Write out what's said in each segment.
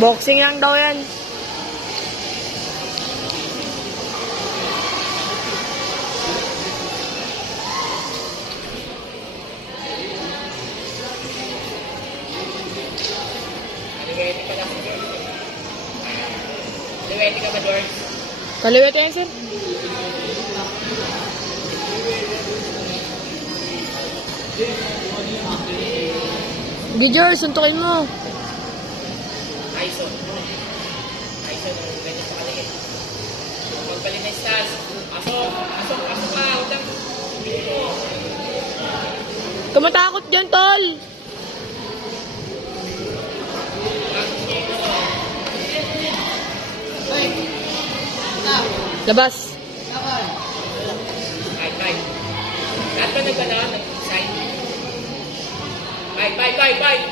Boxing lang daw yan. Kaliwete ka na, sir. Kaliwete ka ba, George? Kaliwete yan, sir. Hindi, George. Suntukin mo. Tyson. Tyson, ganyan sa kaligid. Magpalit na stance. Asok ka. Utang. Dito. Kumatakot dyan, tol. Labas. Fight. Lahat ba nagkana? Nag-sign? Fight.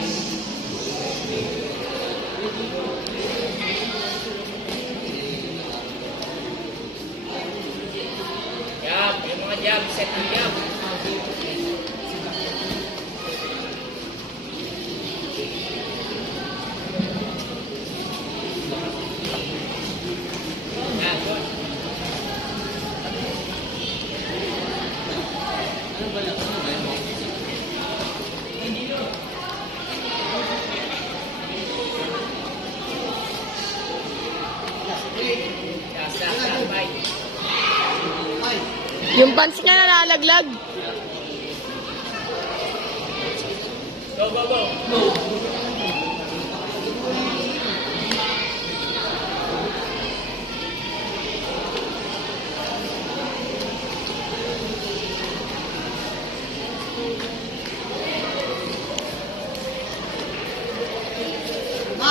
Jab, yung mga jab, set ng jab. Yan, good. Last, fight. Yung pants niya nalalaglag. Go.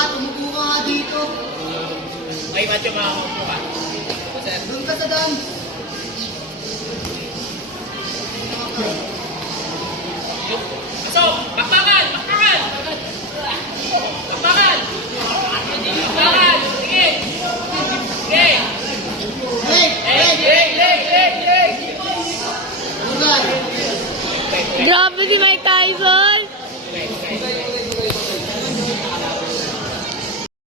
Tumuko ka nga dito. Ay, Matthew, makakupo ka. Doon ka sa daan. Asok! Bakbakan! Sige! Leg! Grabe si Mike Tyson.